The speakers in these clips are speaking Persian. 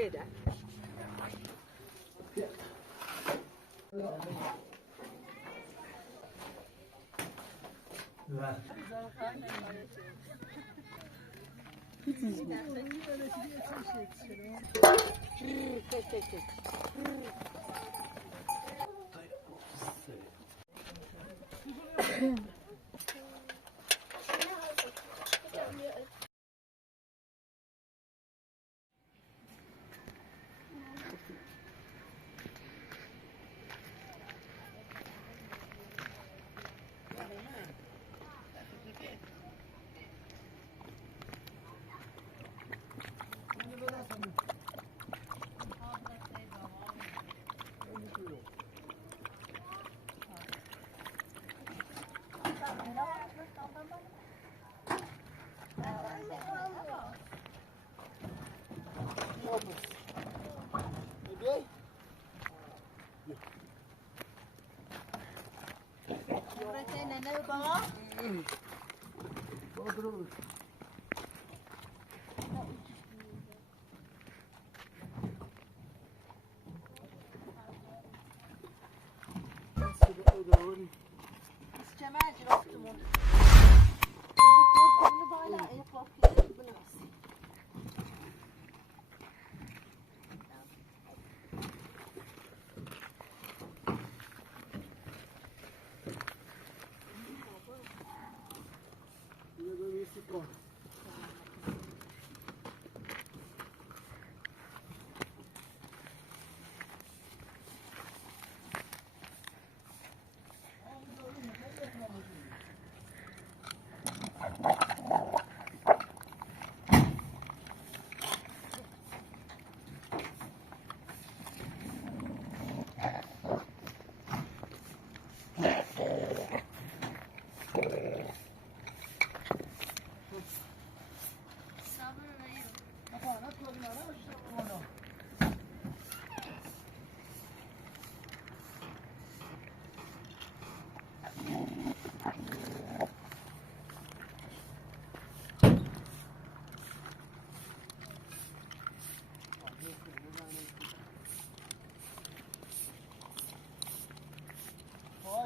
Öyle.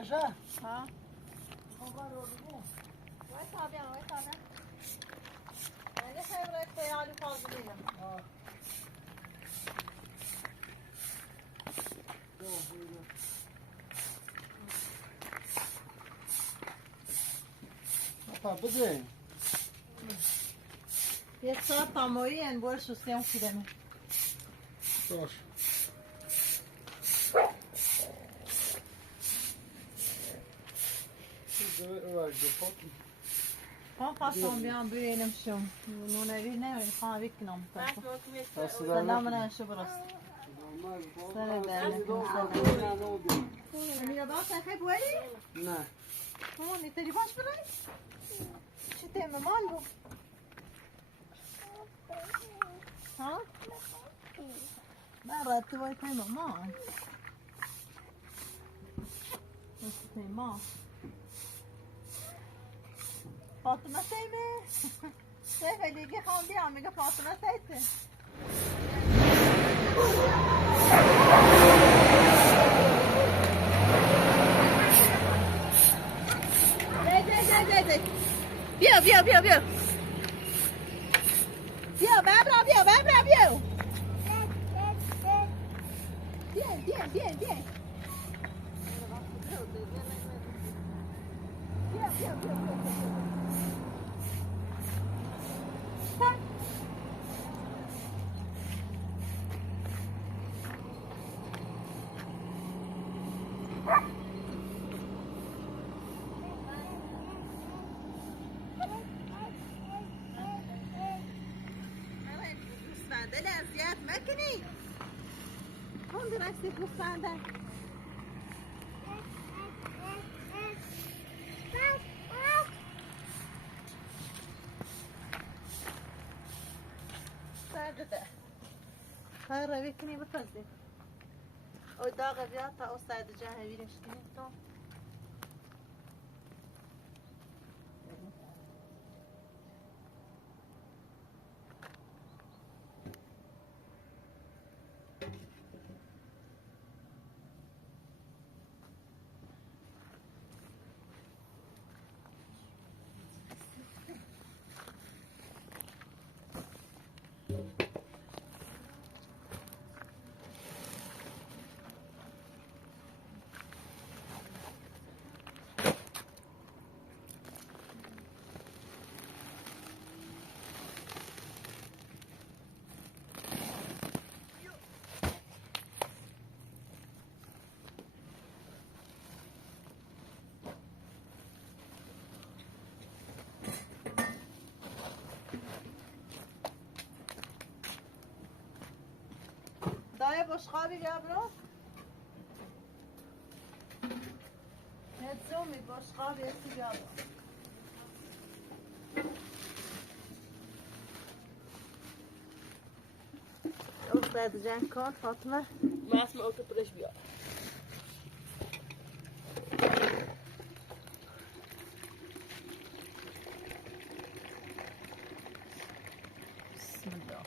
Já? ها وين تابعنا وين تابعنا؟ يعني خير رايك طيالي فاضلين. بدري. یک ساعت تمایی انبار شستیم کدامه. باش. خان خواستم بیام ببینم شم نونوی نمیدونم خواهم بکنم سلام نشو برست سلام دارم میرا باش خیلی بویی؟ نه مامان نیتری باش برای؟ چه تیم مال بو؟ ها؟ من رد تو باید تیم مامان مثل تیم مال فاطمه سیمه سیمه دیگه خان بیام میگه فاطمه سیمه بیا بیا بیا بیا بیا بابرا بیا بابرا بیا بیا بیا بیا بیا بیا بیا بیا صندل اذیت مکنی اون درستی تو صندل سرده خیر روی کنی بپزی او داغ بیاد تا او سرد جهه ویرش کنی تو دای بشقابی بیا برو نتزومی بشقابی اسی بیا برو او بعد جنگ کن فاطمه بس ما اوتو پرش بیا بسم الله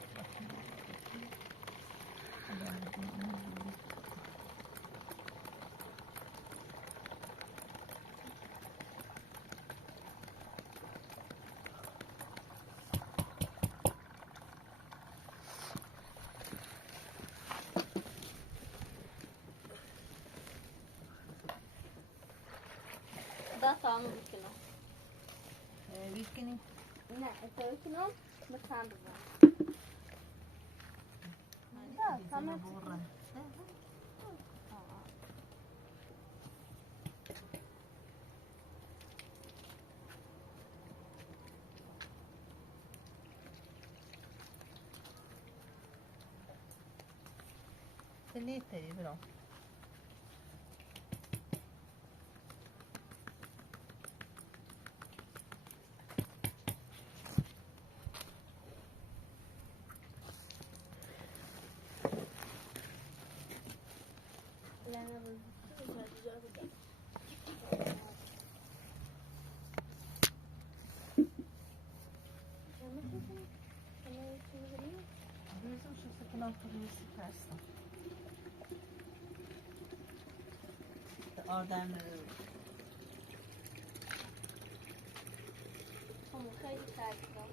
ده طعمه بکنم ویکنی نه انت بکنم بتعمل لا طعمه بورا ليه تري برو لا انا Bizim şu sakın altını sıkarsın. Oradan هم خیلی سرکار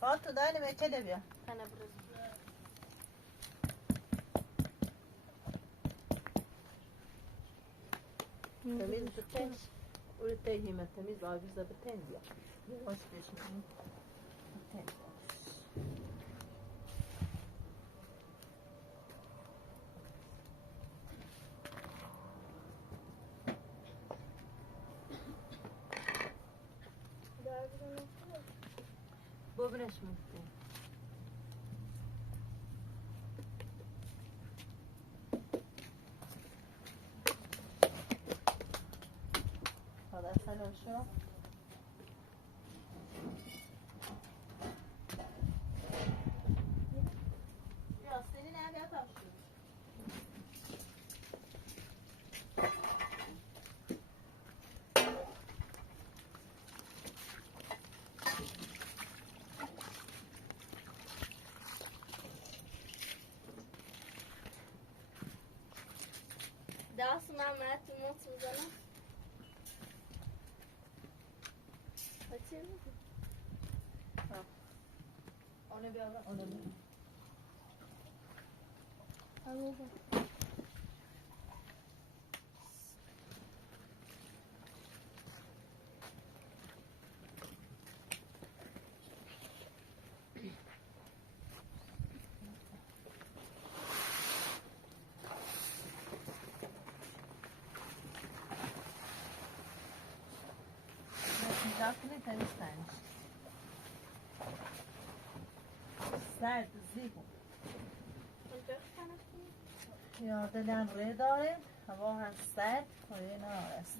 Fatih da aynı meçede bir. انا برز Temiz biten. Öyle tehime temiz avize biten diye. Yavaş geçmeyin. Biten. Bu güneş mi? Hadi selam şu. Ya senin ev yatak şu. دست من تو موت میزنم چی میگی؟ آنه بیا آنه بیا Definitely تنستنش سرد زیبون یا دلن ره داره هوا هم سرد و یه نارست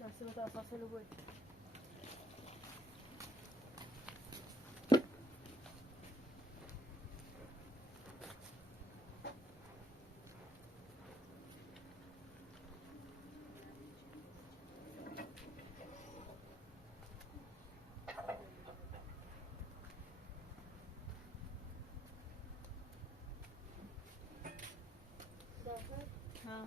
Nasıl bu da fasolu bu. ها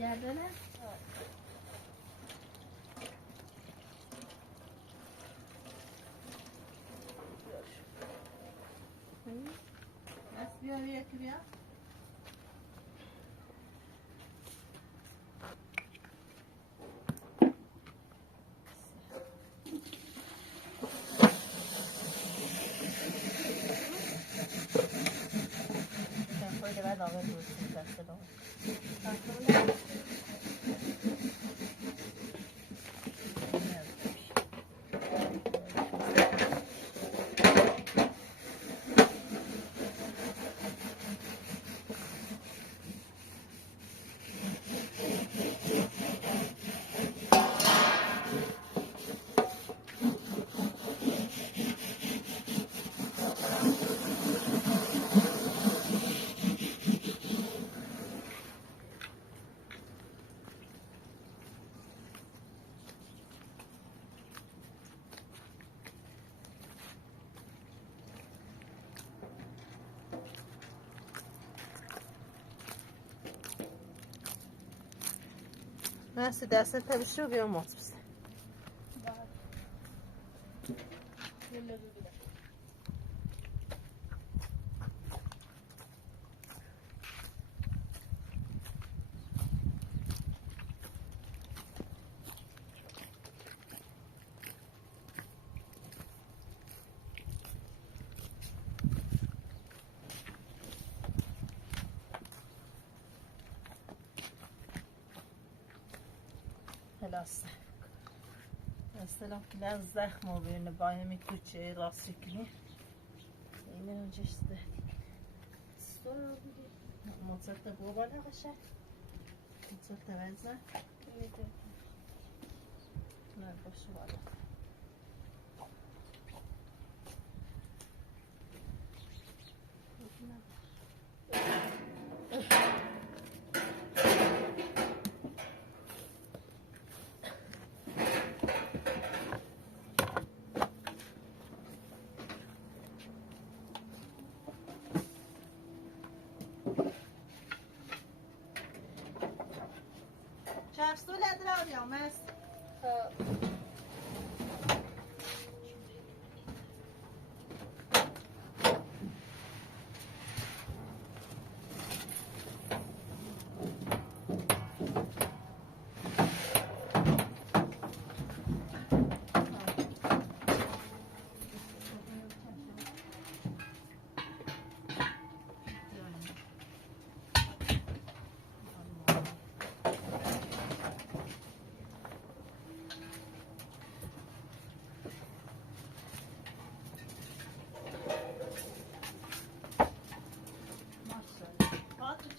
گردنه بس بیا یکی بیا خیلی بعد آقا روزی دسته دارم هستی دستت تبشو بیا موت بسه خلاص اصلا کلا زخم و بین با همی کوچه راستی کنی ایمه اونجا شده مصرت بو بالا باشه مصرت وزن نه باشه بالا Kafsul ادرار مس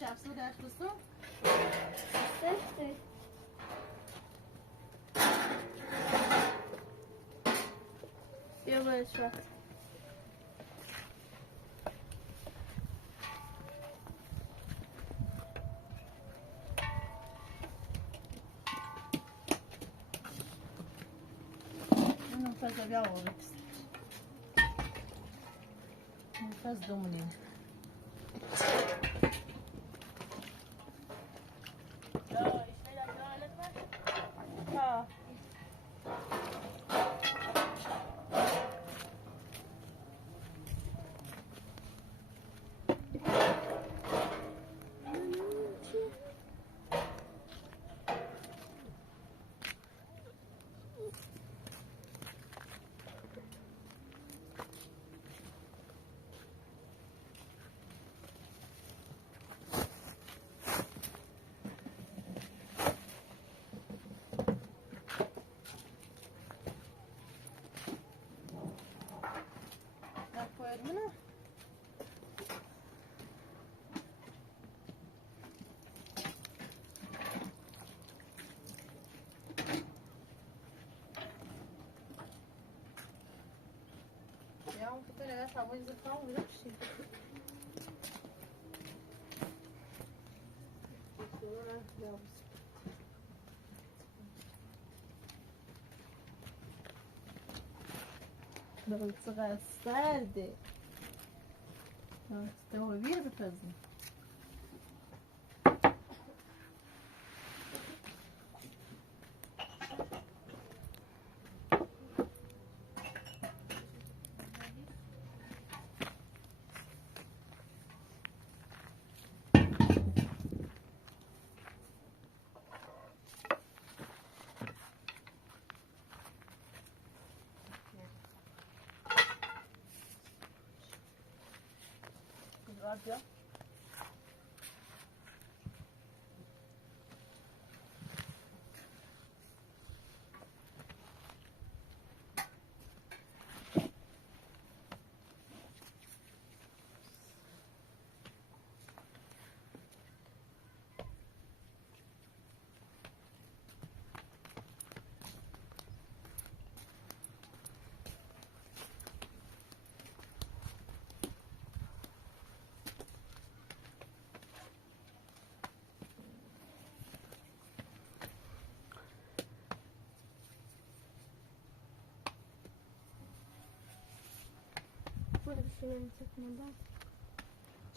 کفسول درش بستم سفته بیا باید شد منفذ بیا وارد منفذ دومونیم Ja, um que pegar essa luz e ficar um luxo. Não, چقدر سرده. استوى بیر بپزیم. Rabbia.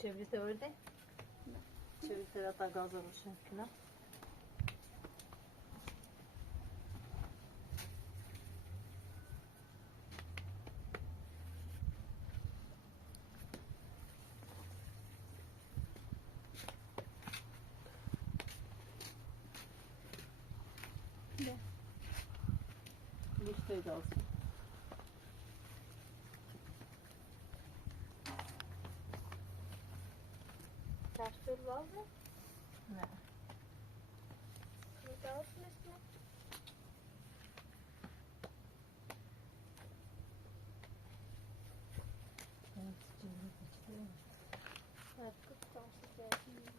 Çevirte öyle. Çevirte hatta gazla roşun kına. Ne? Listeyi de alsın. Kapsül var mı? Ne? Ne dağıtmış mı? Evet, çevirte çıkıyor. Evet, kıt dağıtmış.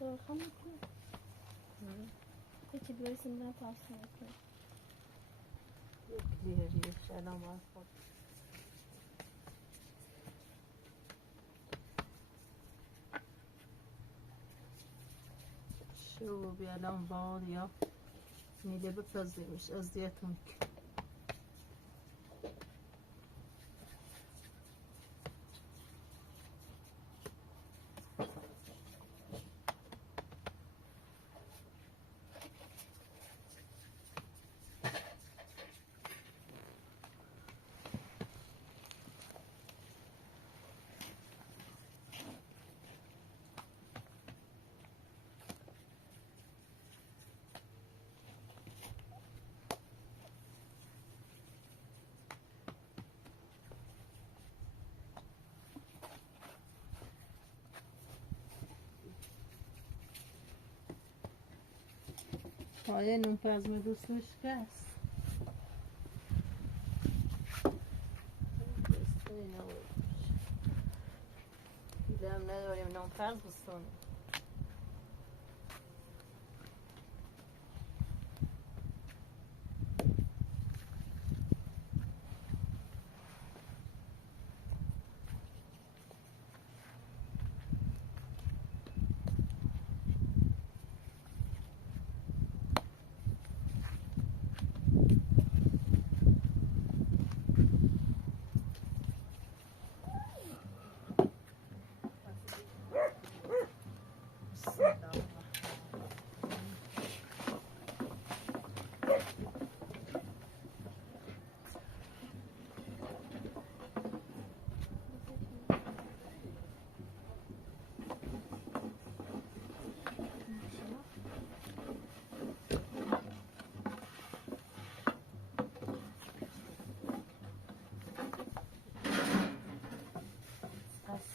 Bakalım mı? Peki birisinden tavsiye etmek. Yok, diğeri şeyden var. Şu bir adam bağırıyor. Mide bepazıymış, ezdiyetim ki. Olha, não faz uma doce no escasso. Não faz o sono.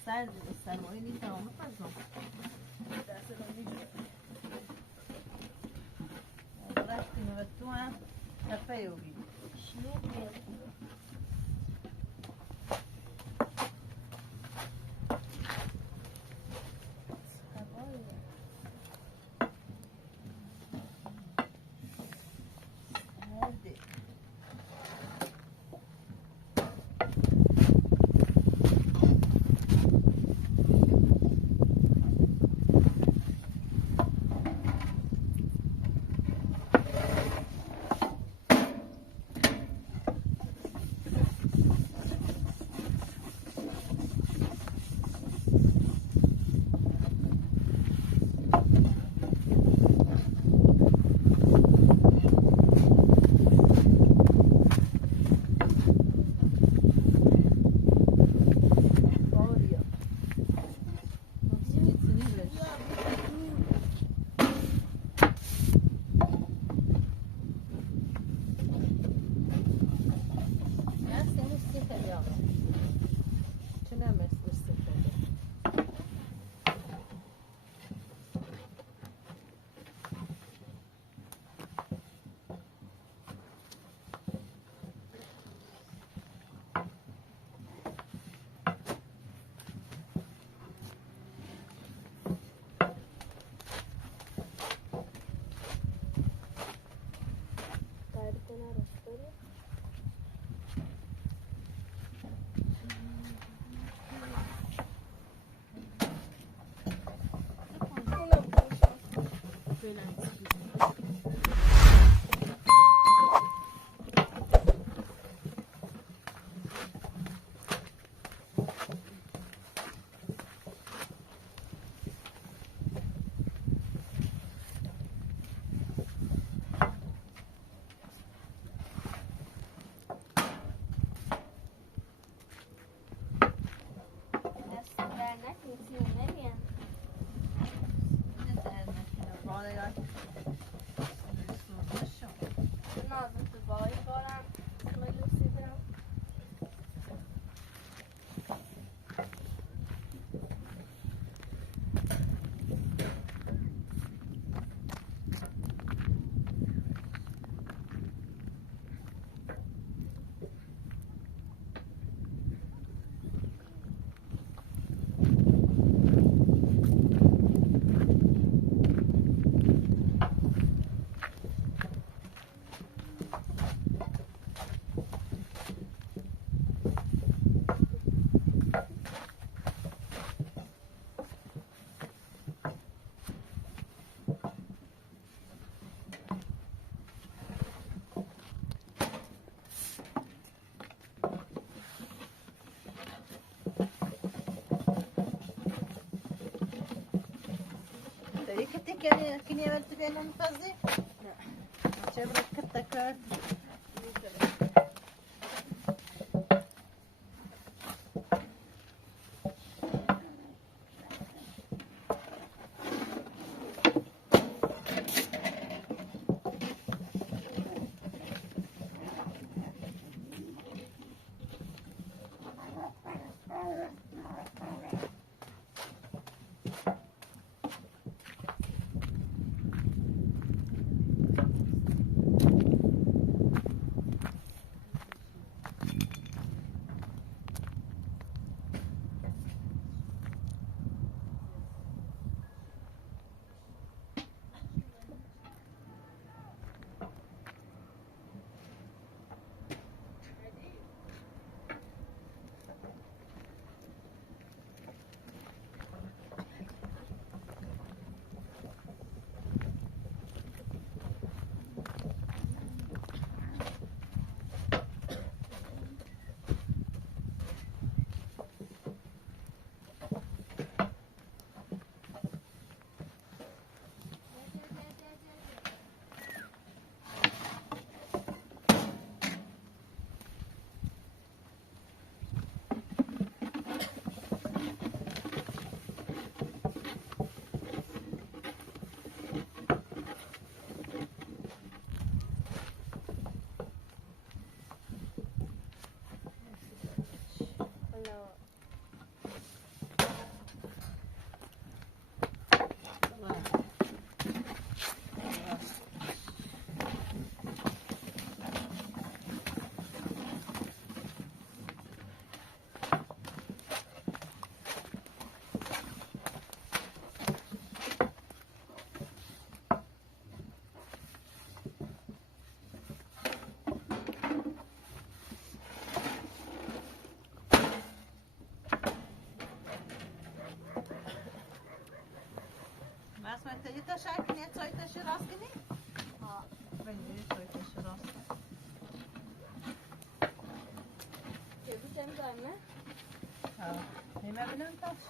Serve essa moeda então, não faz não. Agora que não é tua, é para eu vir. انت كني عملت بين المفزي؟ لا شبرك كتك انت شايف ان تسويت شي راسكني؟ اه بنجي تسويت شي راسك. تبي كم دايما؟ اه هي ما بننطش.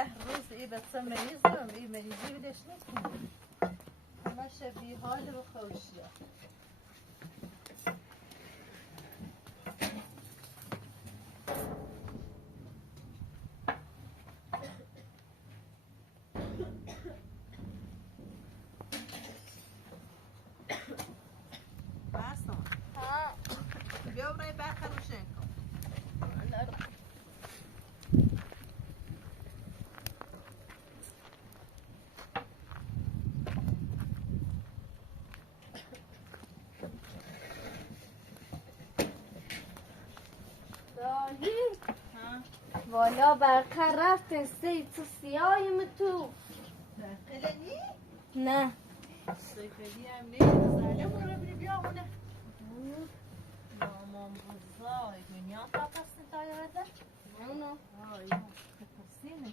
10 روز ای بسه مریضم ای مریضی بدش نکنم همه شبیه حال و خوشیه بیا برای برخه روشن کن دایی والا برقه رفت سه تو سیایم تو برخه نی؟ نه سیفلی هم نی زاله برو بری بیا مونه مامان بزای دنیا تا پسین تا یاده؟ نه آیا پسینه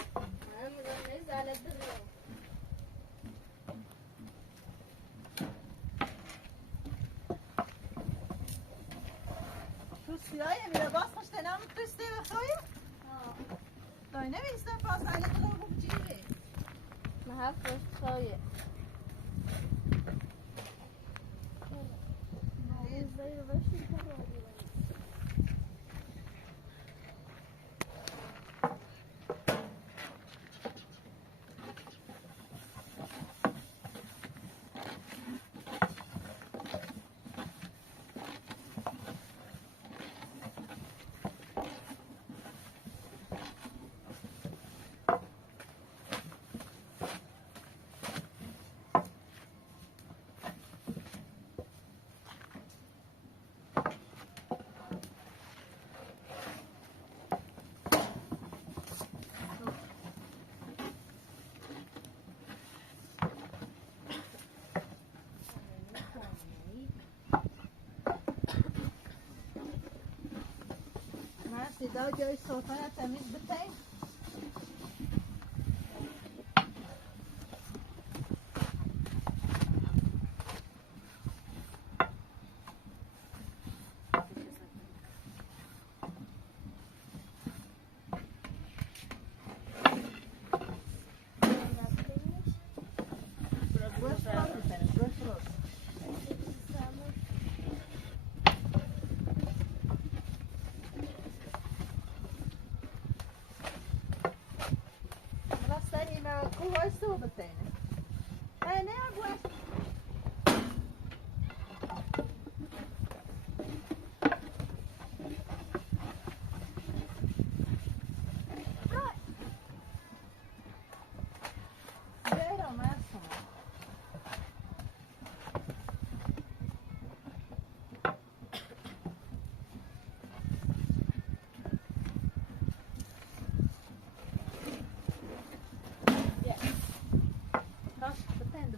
من میگم زاله درو تو سیاه میره باز خوش تنام توسته بخوایم؟ دای نمیسته پاس علی دلار بوم جیره من هفت روز خواهی صدا جای صوفه تمیز بتایی کوه سو بتینه نه اگوش بیرم مرسوم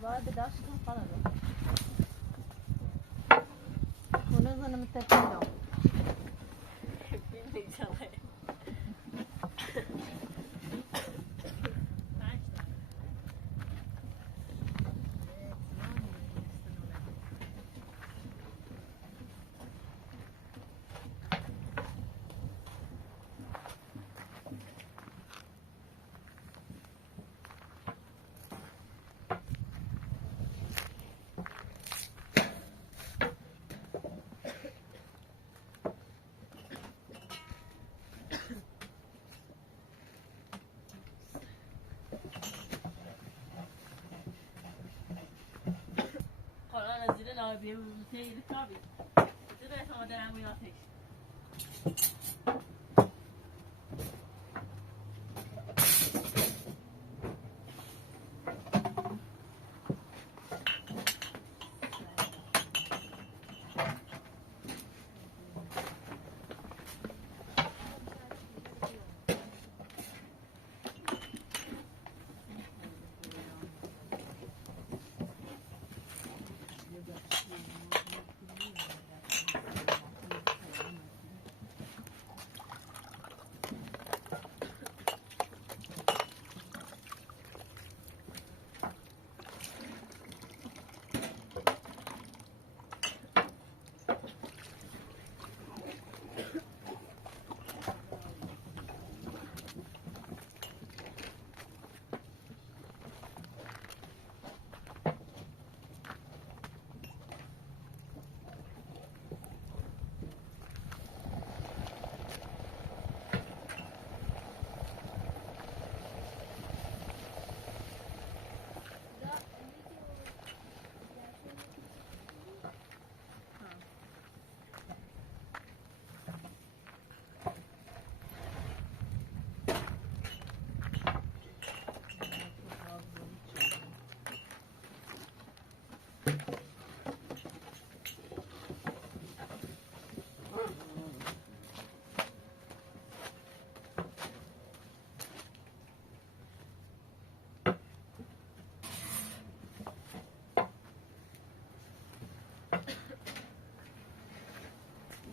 باید به داشت کن خانه رو کنه زنم تفیدم Abi, değil tabii. Direkt ama denem uyan tek.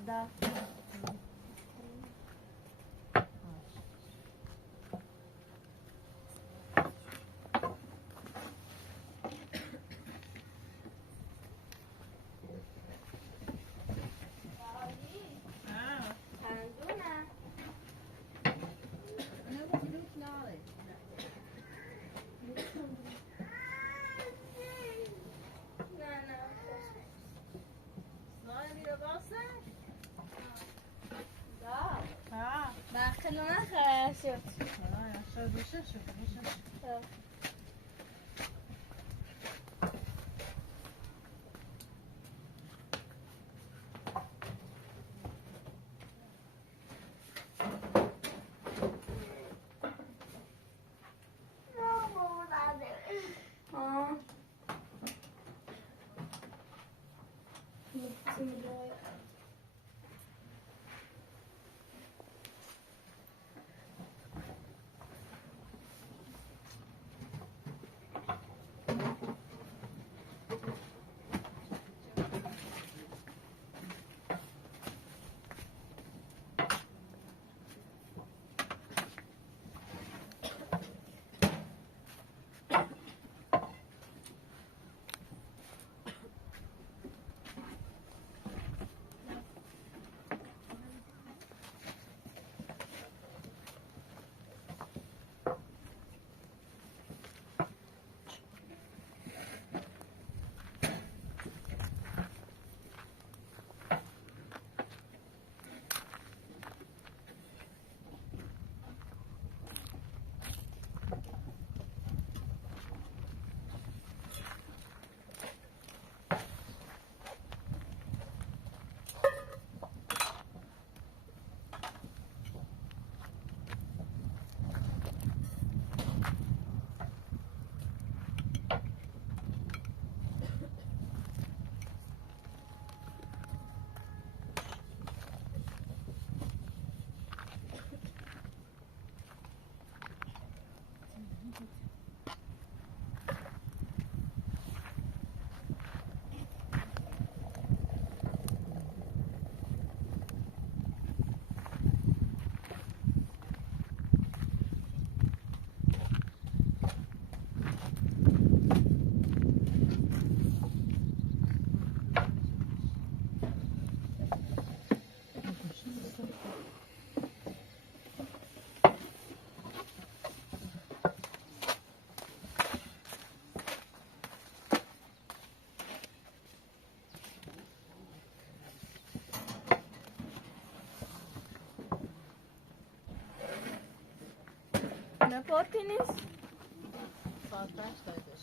ده خلونا خراشت Ne partiniz? Saat kaçtaydı?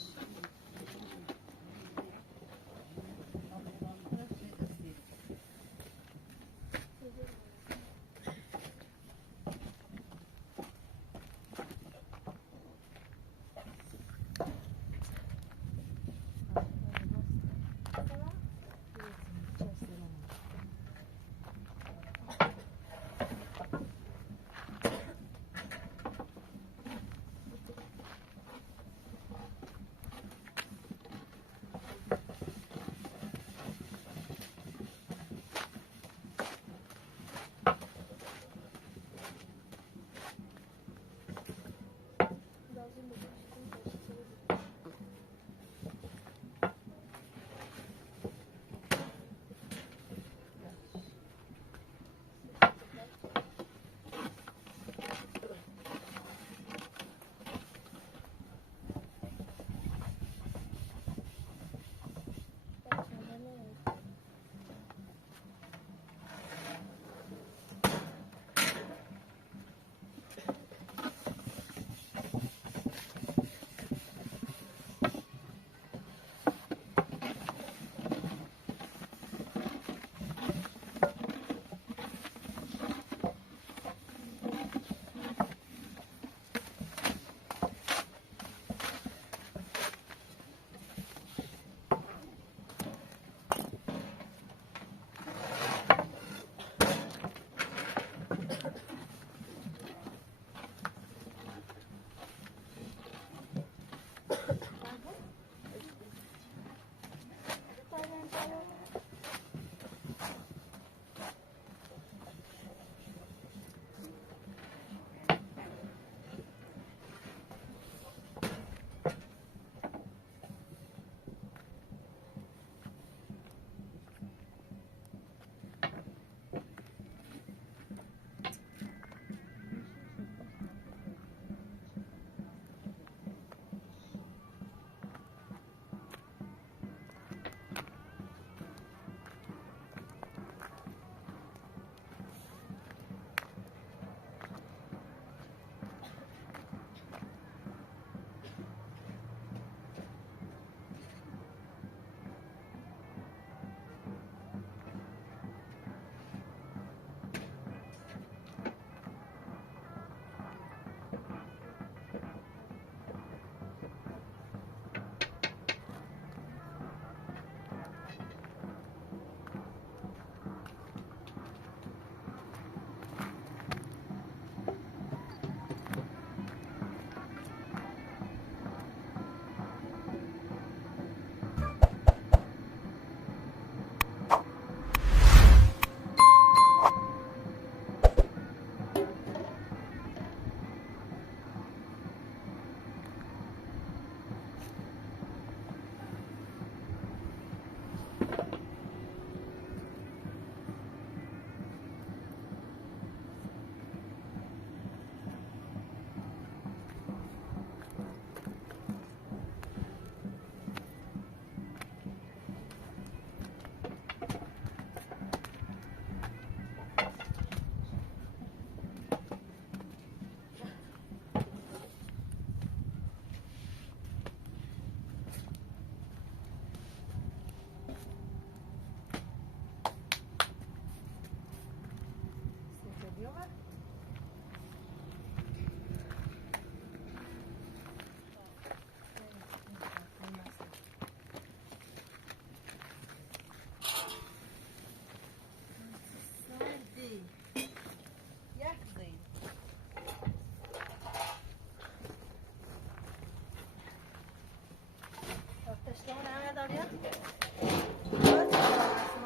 بیا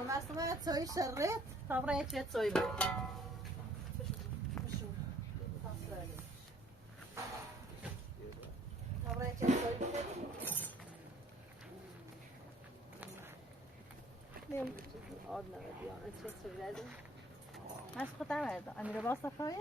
مسئله چای شرط تا برای چه چای بود تا برای چه چای بود نیم آب نمیدیم چه چای بدیم مشق خود نمیدیم امیره باست خواهی؟